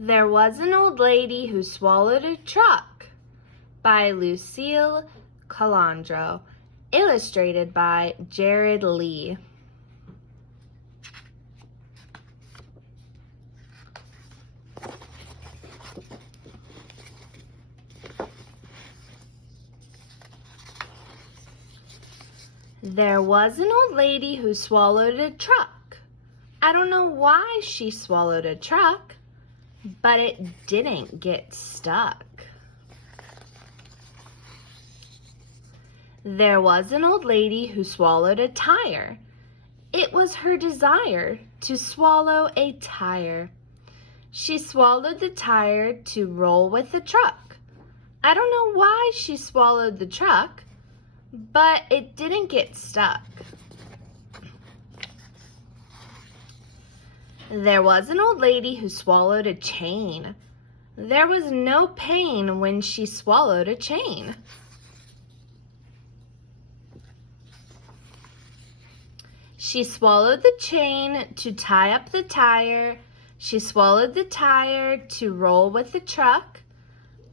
There was an old lady who swallowed a truck by Lucille, Colandro, illustrated by Jared Lee. There was an old lady who swallowed a truck. I don't know why she swallowed a truck, but it didn't get stuck. There was an old lady who swallowed a tire. It was her desire to swallow a tire. She swallowed the tire to roll with the truck. I don't know why she swallowed the truck, but it didn't get stuck. There was an old lady who swallowed a chain. There was no pain when she swallowed a chain. She swallowed the chain to tie up the tire. She swallowed the tire to roll with the truck.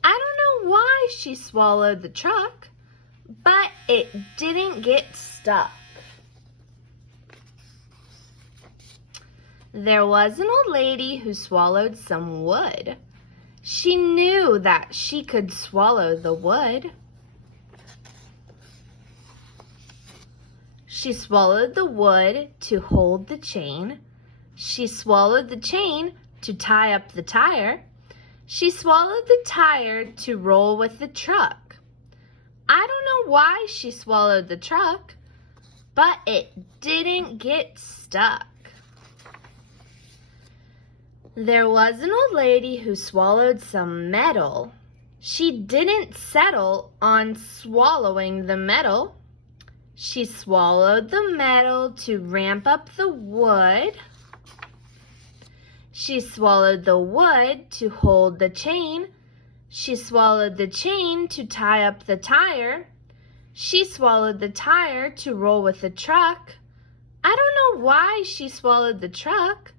I don't know why she swallowed the truck, but it didn't get stuck. There was an old lady who swallowed some wood. She knew that she could swallow the wood. She swallowed the wood to hold the chain. She swallowed the chain to tie up the tire. She swallowed the tire to roll with the truck. I don't know why she swallowed the truck, but it didn't get stuck. There was an old lady who swallowed some metal. She didn't settle on swallowing the metal. She swallowed the metal to ramp up the wood. She swallowed the wood to hold the chain. She swallowed the chain to tie up the tire. She swallowed the tire to roll with the truck. I don't know why she swallowed the truck,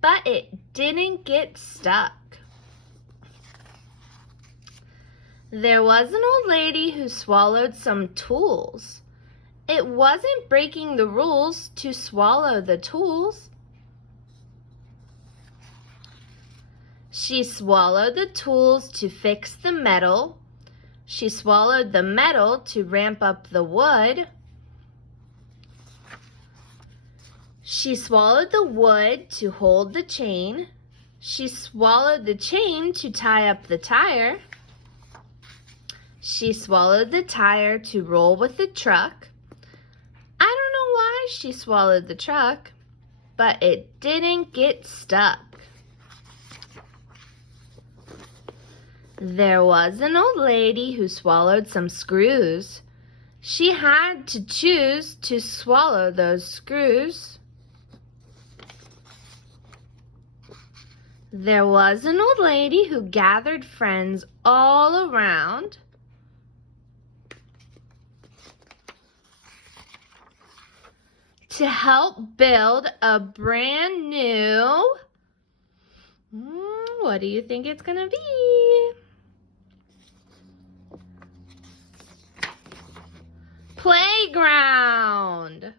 but it didn't get stuck. There was an old lady who swallowed some tools. It wasn't breaking the rules to swallow the tools. She swallowed the tools to fix the metal. She swallowed the metal to ramp up the wood. She swallowed the wood to hold the chain. She swallowed the chain to tie up the tire. She swallowed the tire to roll with the truck. I don't know why she swallowed the truck, but it didn't get stuck. There was an old lady who swallowed some screws. She had to choose to swallow those screws. There was an old lady who gathered friends all around. To help build a brand new, what do you think it's gonna be? Playground.